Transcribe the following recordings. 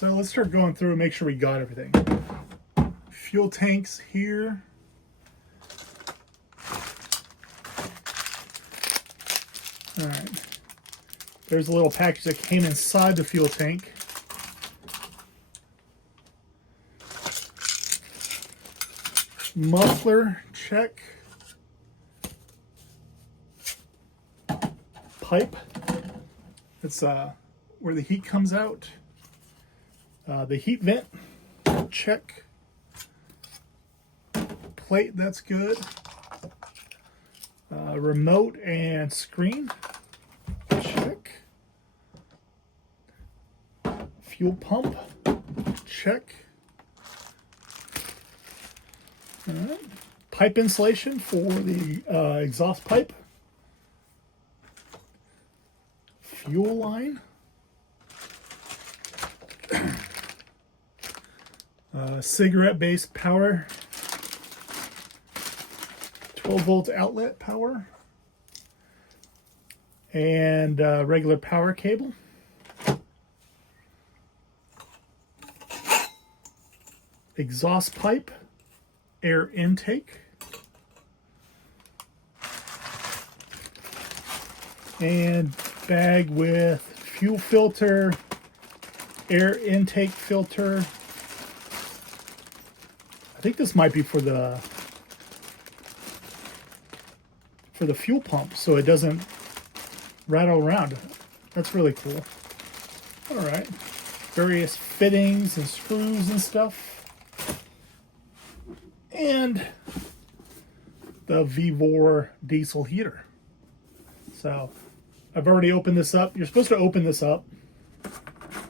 So let's start going through and make sure we got everything. Fuel tanks here. All right. There's a little package that came inside the fuel tank. Muffler, check. Pipe. It's where the heat comes out. The heat vent, check. Plate, that's good. Remote and screen, check. Fuel pump, check. All right. Pipe insulation for the exhaust pipe. Fuel line. Cigarette-based power. 12-volt outlet power. And regular power cable. Exhaust pipe. Air intake. And bag with fuel filter, air intake filter. I think this might be for the fuel pump, so it doesn't rattle around. That's really cool. All right, various fittings and screws and stuff, and the Vevor diesel heater. So I've already opened this up. You're supposed to open this up,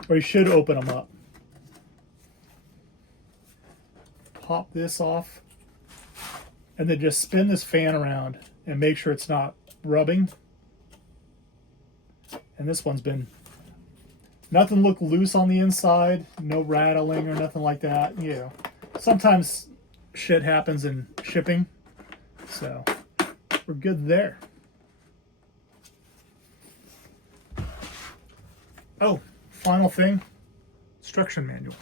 or you should open them up. Pop this off, and then just spin this fan around and make sure it's not rubbing. And this one's been, nothing looked loose on the inside, no rattling or nothing like that. You know, sometimes shit happens in shipping, so we're good there. Oh, final thing, instruction manual.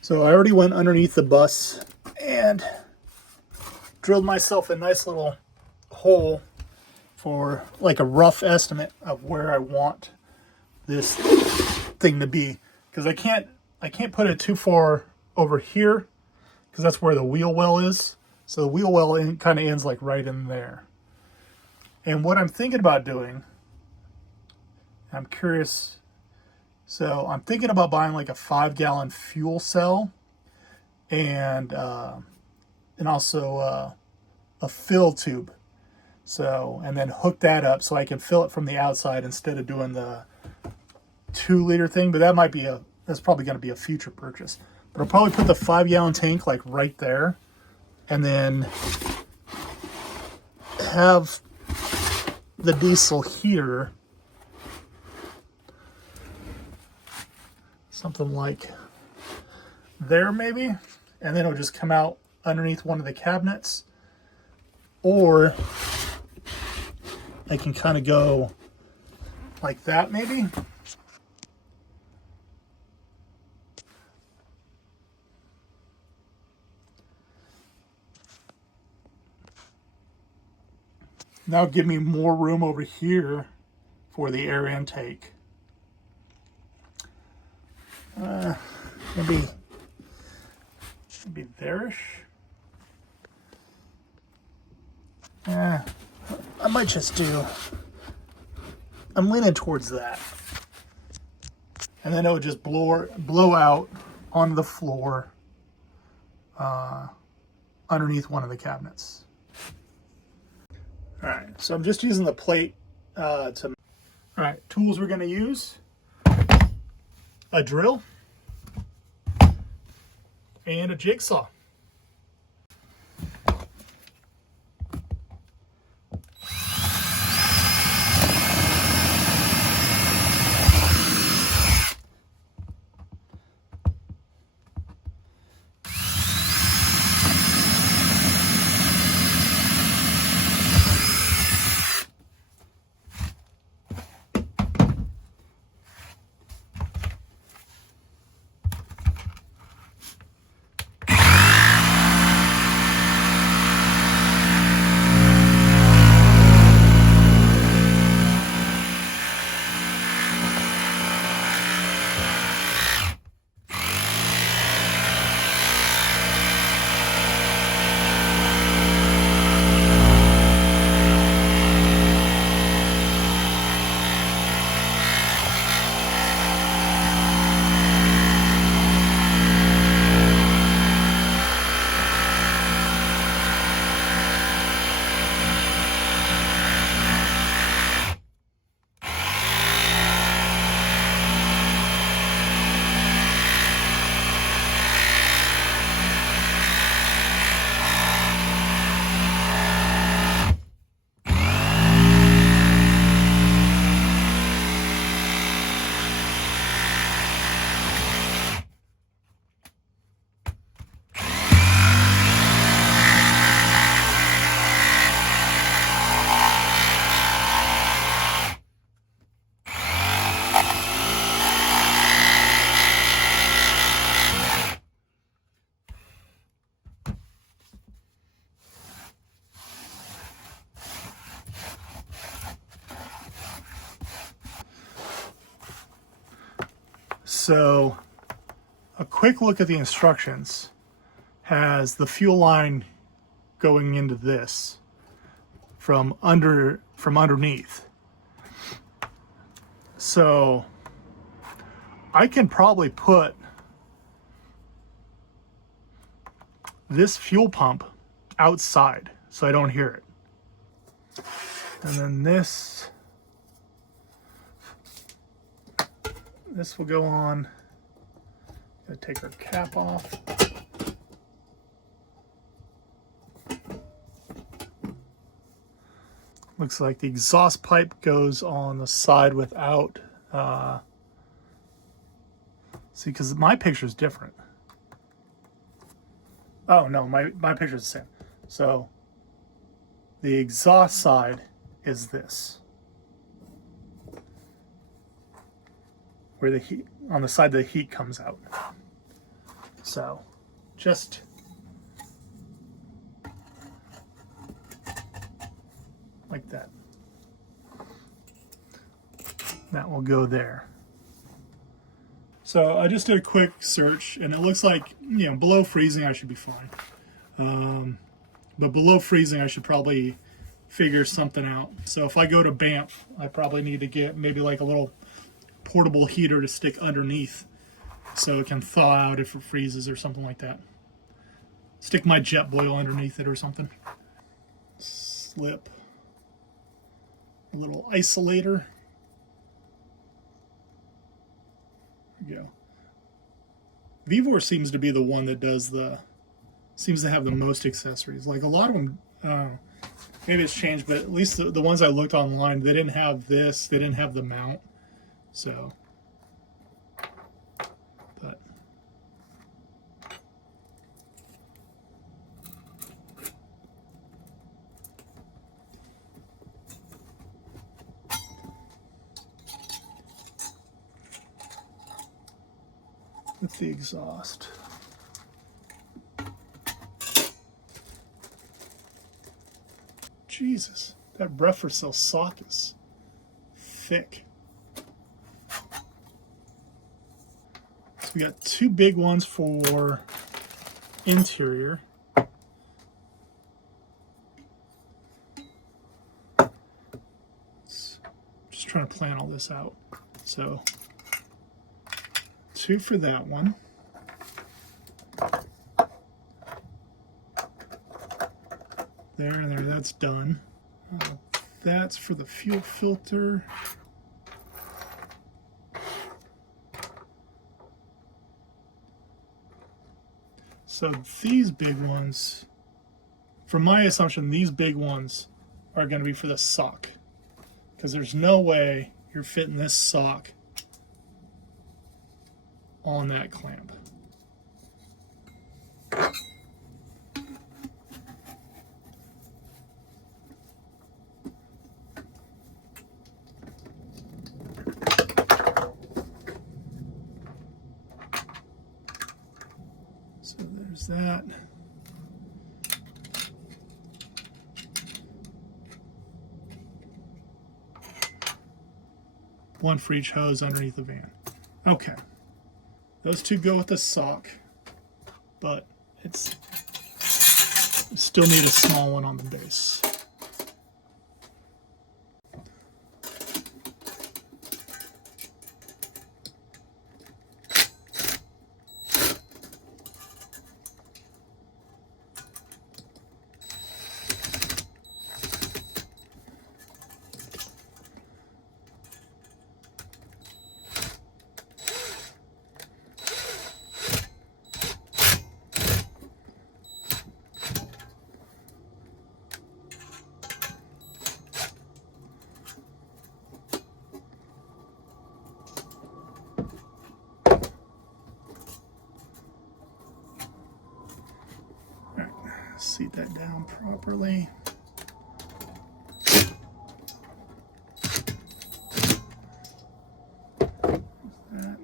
So I already went underneath the bus and drilled myself a nice little hole for like a rough estimate of where I want this thing to be. Because I can't put it too far over here because that's where the wheel well is. So the wheel well kind of ends like right in there. And what I'm thinking about doing, I'm curious, so I'm thinking about buying like a 5-gallon fuel cell and also a fill tube. So, and then hook that up so I can fill it from the outside instead of doing the 2-liter thing. But that's probably going to be a future purchase. But I'll probably put the 5-gallon tank like right there, and then have the diesel heater something like there maybe, and then it'll just come out underneath one of the cabinets, or I can kind of go like that maybe. That'll give me more room over here for the air intake. Maybe there-ish. I might just do, I'm leaning towards that. And then it would just blow out onto the floor underneath one of the cabinets. All right, so I'm just using the plate all right, tools we're gonna use. A drill and a jigsaw. So a quick look at the instructions has the fuel line going into this from underneath. So I can probably put this fuel pump outside so I don't hear it. And then this will go on. Gotta take our cap off. Looks like the exhaust pipe goes on the side without, see, because my picture is different. Oh no, my picture is the same. So the exhaust side is this, where the heat, on the side the heat comes out. So just like that. That will go there. So I just did a quick search, and it looks like, you know, below freezing I should be fine. But below freezing I should probably figure something out. So if I go to Banff, I probably need to get maybe like a little portable heater to stick underneath so it can thaw out if it freezes or something like that. Stick my jet boil underneath it or something. Slip a little isolator. There we go. Vevor seems to be the one that does seems to have the most accessories. Like a lot of them, maybe it's changed, but at least the ones I looked online, they didn't have this, they didn't have the mount. So, but with the exhaust. Jesus, that buffer cell sock is thick. So we got two big ones for interior. Just trying to plan all this out. So two for that one. There, that's done. That's for the fuel filter. So these big ones, from my assumption, these big ones are going to be for the sock, because there's no way you're fitting this sock on that clamp. So there's that. One for each hose underneath the van. Okay. Those two go with the sock, but you still need a small one on the base. Seat that down properly. That.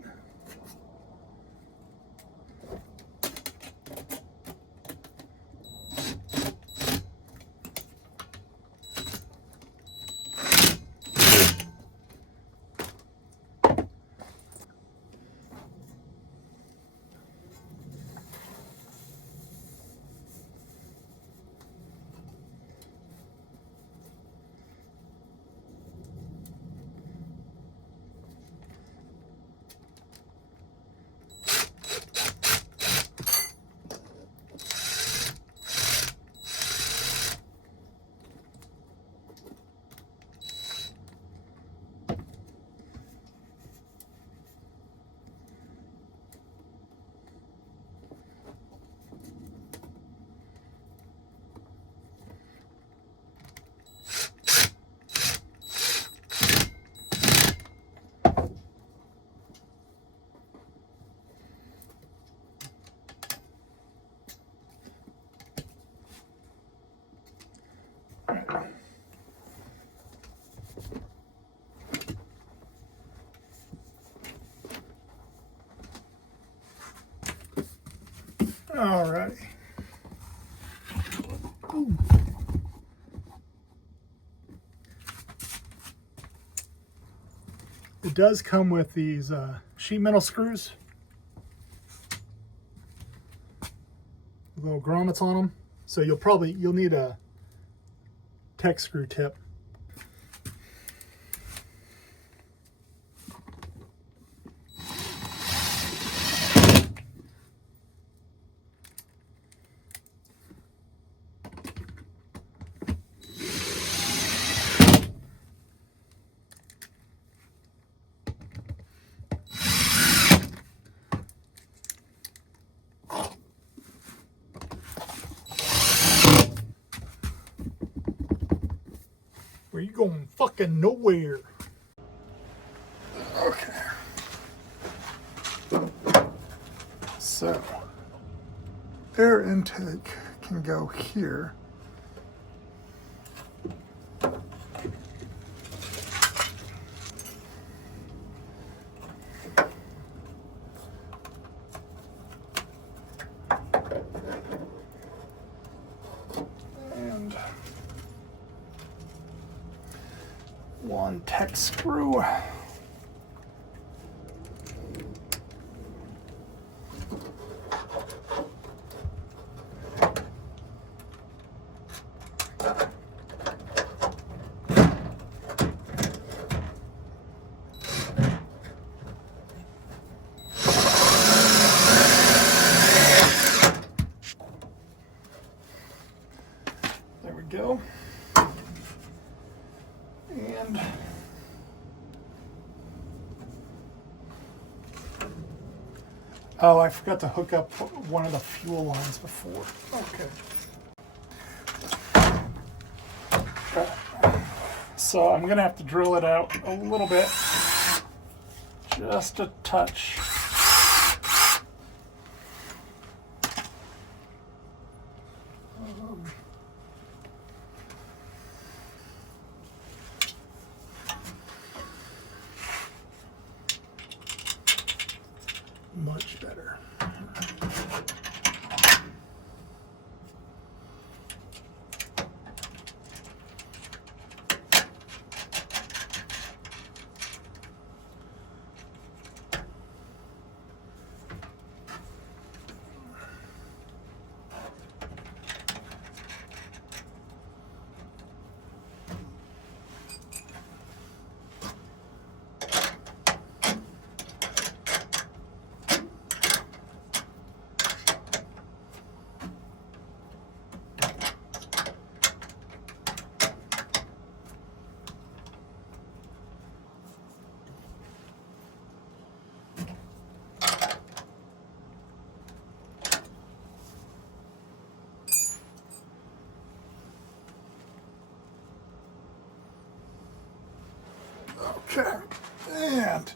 Alrighty. Ooh. It does come with these sheet metal screws, little grommets on them. So you'll need a tech screw tip. Where you going? Fucking nowhere. Okay. So, air intake can go here. And one tech screw. There we go. And oh, I forgot to hook up one of the fuel lines before. Okay. So I'm gonna have to drill it out a little bit, just a touch. Much better. Okay, and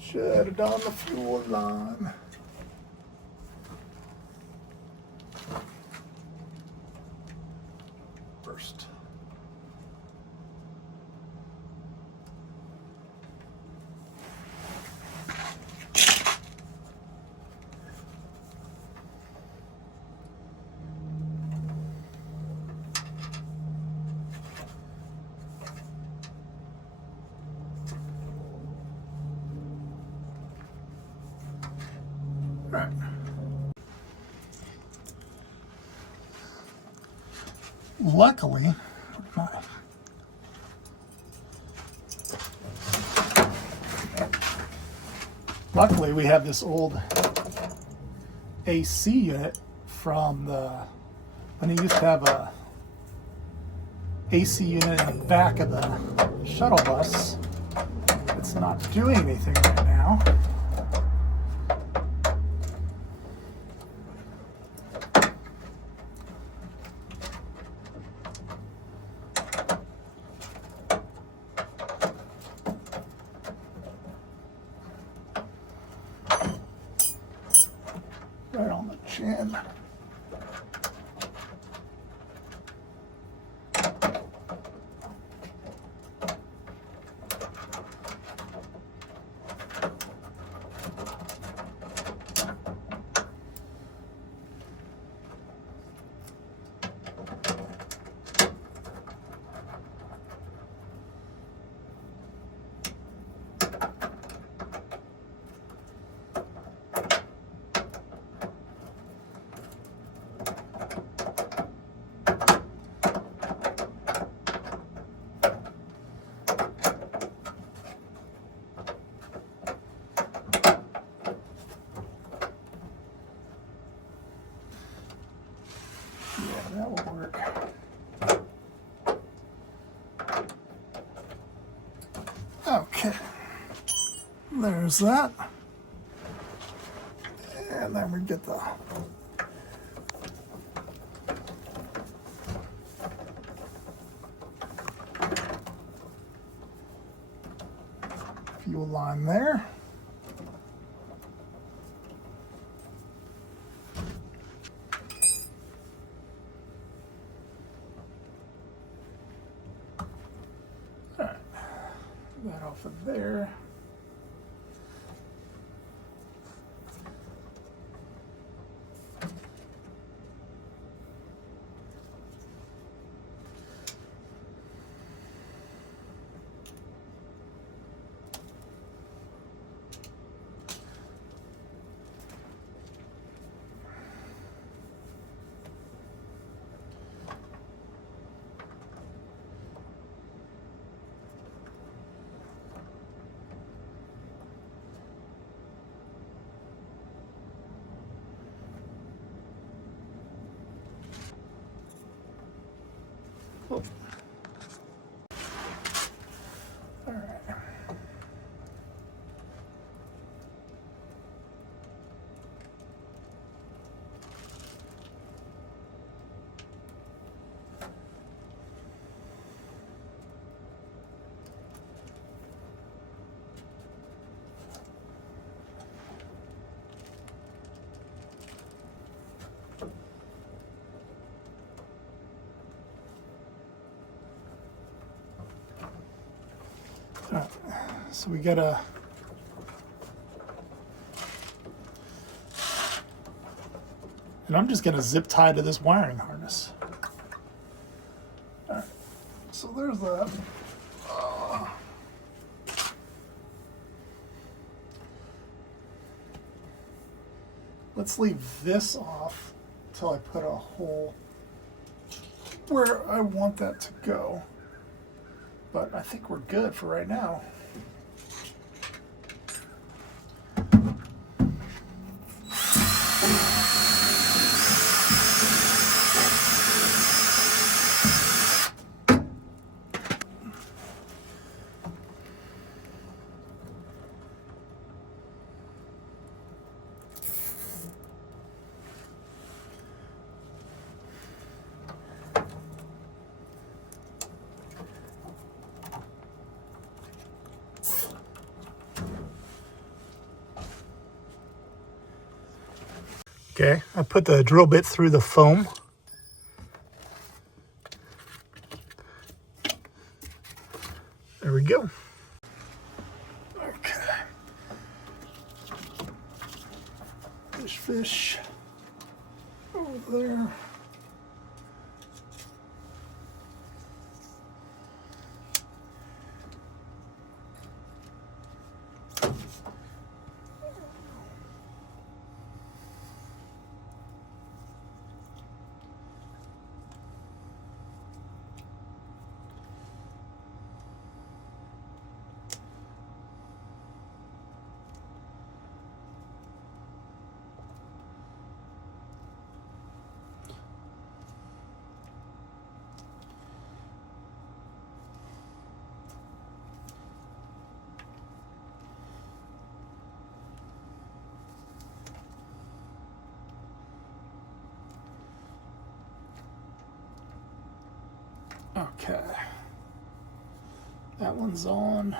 shut it on the fuel line. First. Right. Luckily, we have this old AC unit from when they used to have a AC unit in the back of the shuttle bus. It's not doing anything right now. Right on the chin. That will work. Okay, there's that. And then we get the fuel line there. All right, that off of there. Oh. All right. All right. So we got a and I'm just going to zip tie to this wiring harness. All right. So there's that. Let's leave this off until I put a hole where I want that to go. But I think we're good for right now. Okay, I put the drill bit through the foam. There we go. Okay. Fish over there. Okay, that one's on.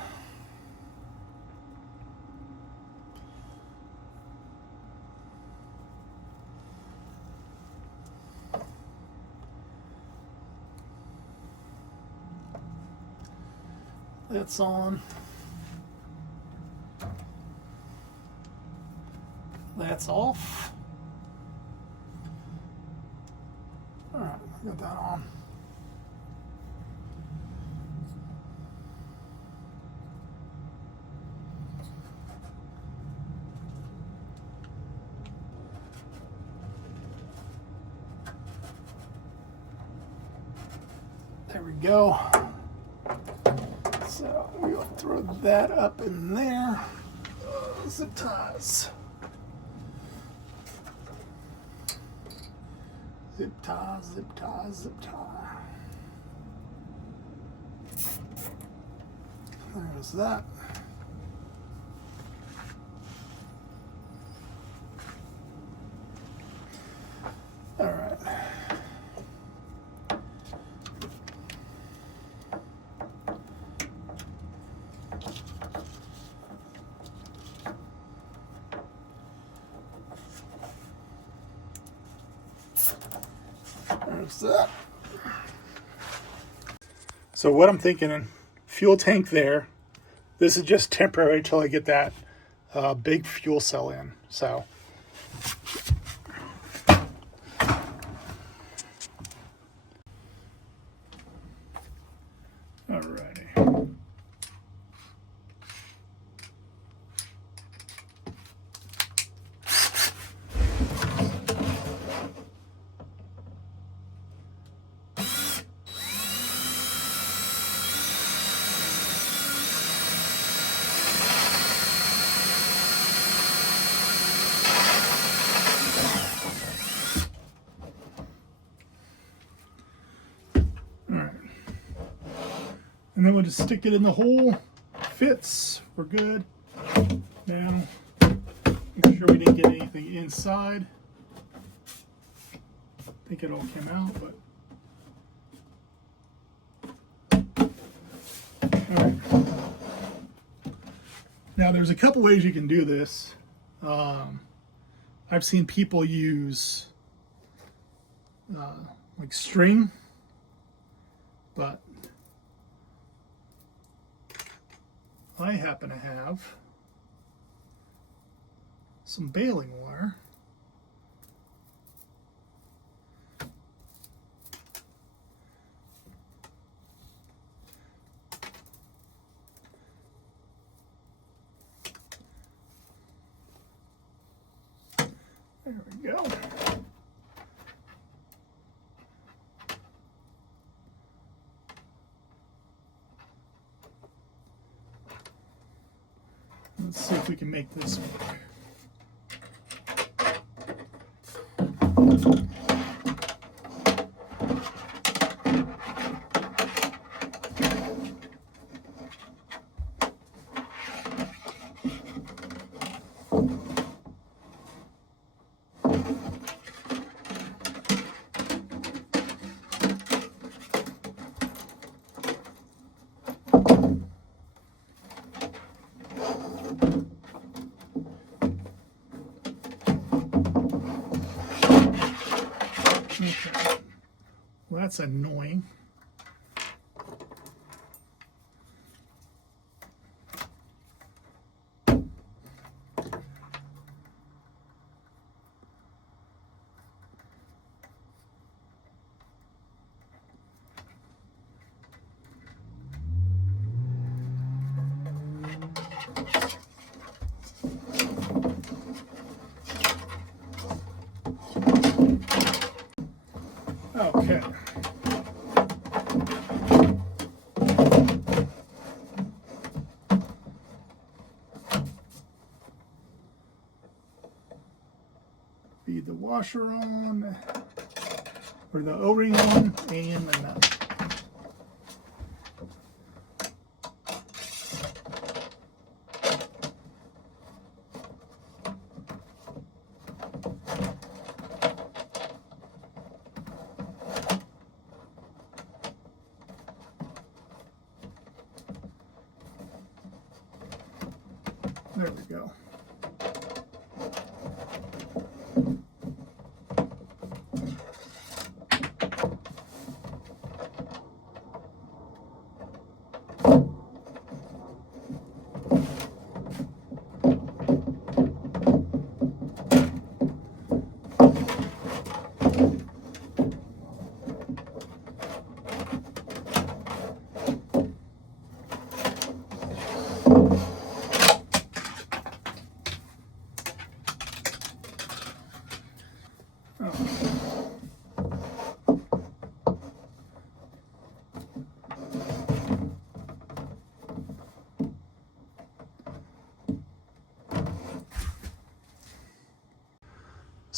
That's on. That's off. All right, I got that on. There we go. So we'll throw that up in there. Zip ties. Zip tie, zip tie, zip tie. There's that. All right. There's that. So what I'm thinking, fuel tank there. This is just temporary till I get that big fuel cell in. So alrighty. And then we'll just stick it in the hole. Fits. We're good. Now, make sure we didn't get anything inside. I think it all came out, but. All right. Now, there's a couple ways you can do this. I've seen people use like string, but I happen to have some baling wire. There we go. Let's see if we can make this work. Okay. Well, that's annoying. Okay. Feed the washer on, or the O-ring on, and the nut. There we go.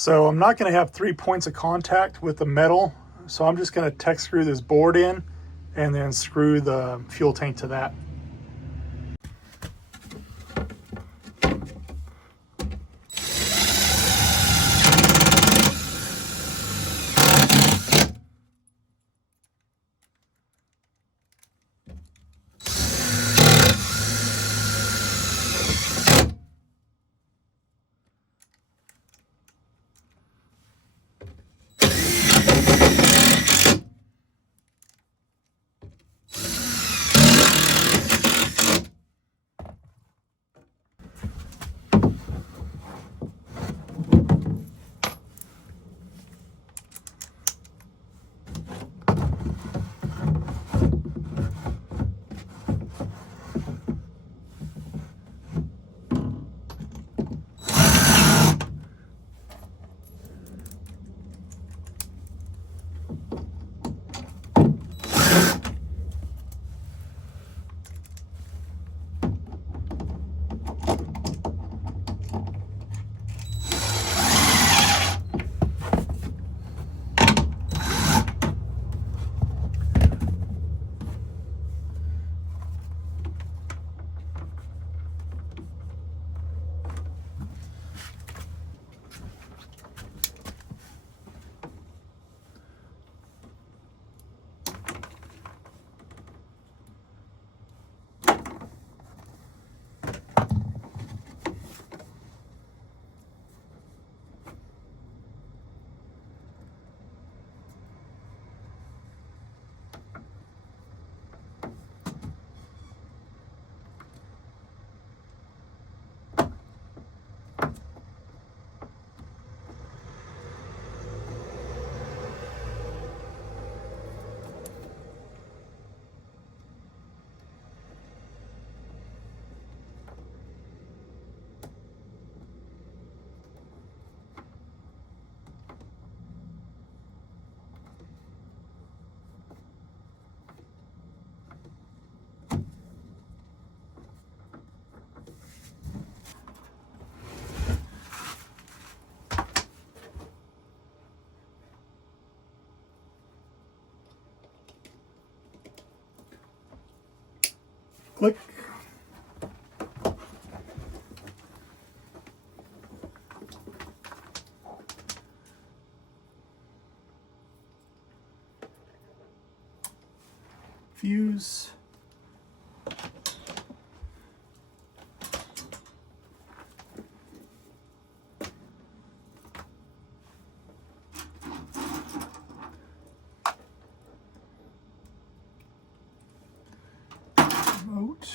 So I'm not going to have 3 points of contact with the metal. So I'm just going to Tech screw this board in and then screw the fuel tank to that. Click. Fuse. Remote.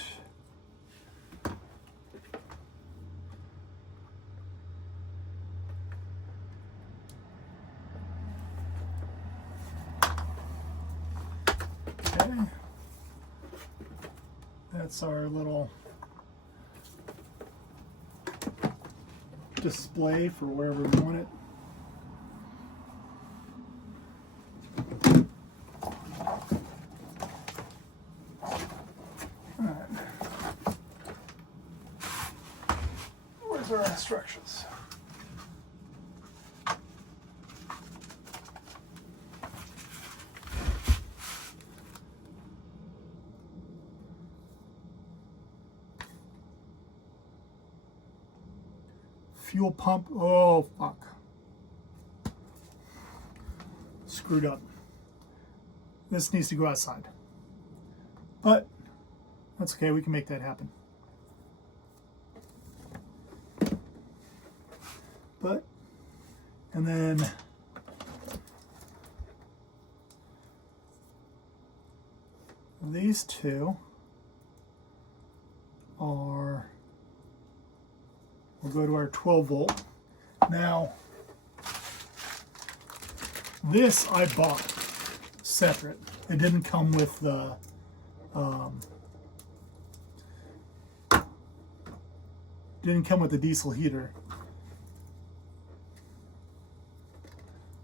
Okay. That's our little display for wherever we want it. Where's our instructions? Fuel pump, oh fuck. Screwed up. This needs to go outside. But that's okay, we can make that happen. But, and then these two are, we'll go to our 12 volt. Now, this I bought separate. It didn't come with the diesel heater,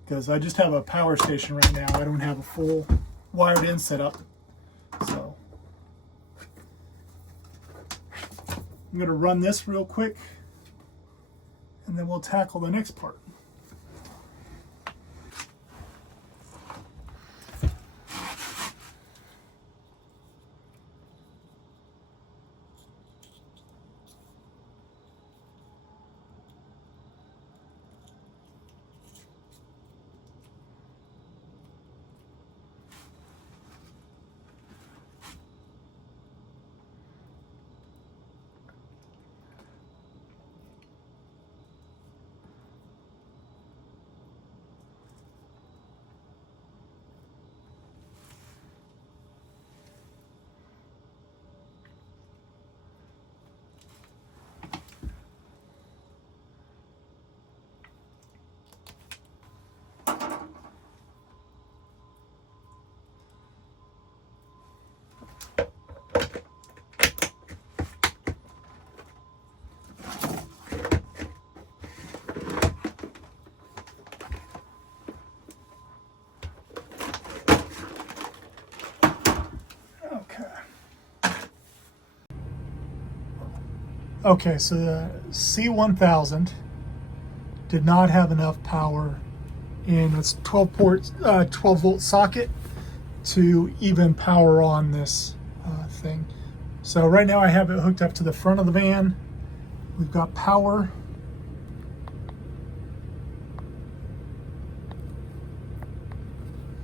because I just have a power station right now. I don't have a full wired in setup. So I'm going to run this real quick and then we'll tackle the next part. Okay, so the C1000 did not have enough power in its 12 volt socket to even power on this thing. So right now I have it hooked up to the front of the van. We've got power.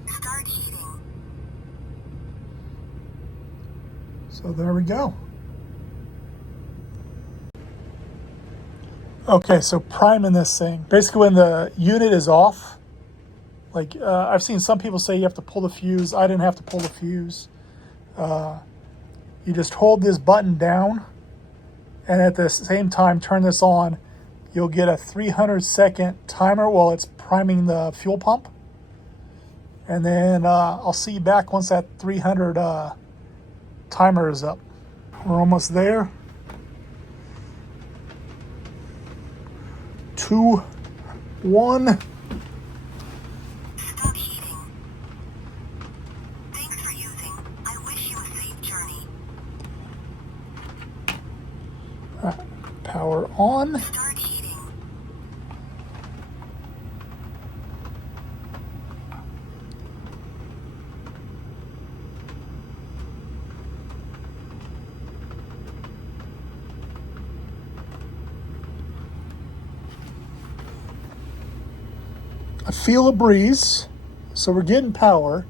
Start heating. So there we go. Okay, so priming this thing. Basically when the unit is off, like I've seen some people say you have to pull the fuse. I didn't have to pull the fuse. You just hold this button down and at the same time turn this on. You'll get a 300-second timer while it's priming the fuel pump. And then I'll see you back once that 300 timer is up. We're almost there. 2, 1. Stop heating. Thanks for using. I wish you a safe journey. Power on. Start heating. I feel a breeze, so we're getting power.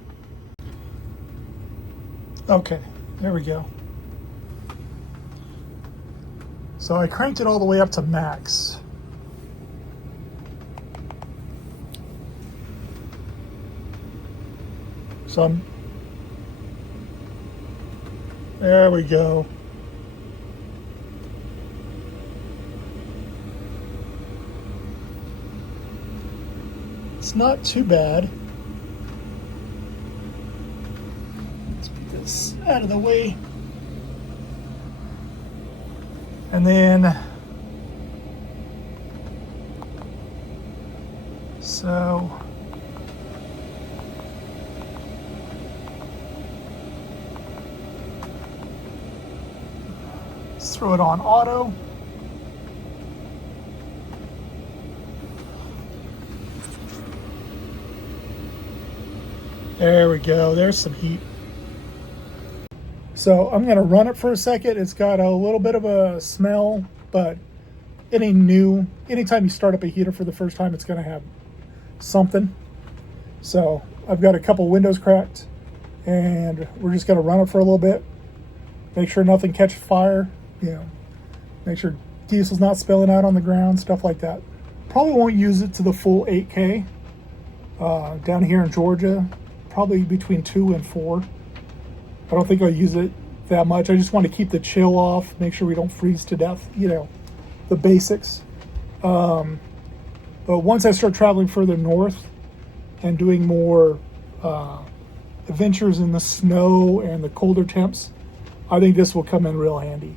Okay, there we go. So I cranked it all the way up to max. So there we go. It's not too bad. Let's get this out of the way. And then, so let's throw it on auto. There we go, there's some heat. So I'm gonna run it for a second. It's got a little bit of a smell, but it ain't new. Anytime you start up a heater for the first time, it's gonna have something. So I've got a couple windows cracked and we're just gonna run it for a little bit. Make sure nothing catches fire, you know, make sure diesel's not spilling out on the ground, stuff like that. Probably won't use it to the full 8K. Down here in Georgia, probably between 2 and 4. I don't think I'll use it that much. I just want to keep the chill off, make sure we don't freeze to death, you know, the basics. But once I start traveling further north and doing more adventures in the snow and the colder temps, I think this will come in real handy.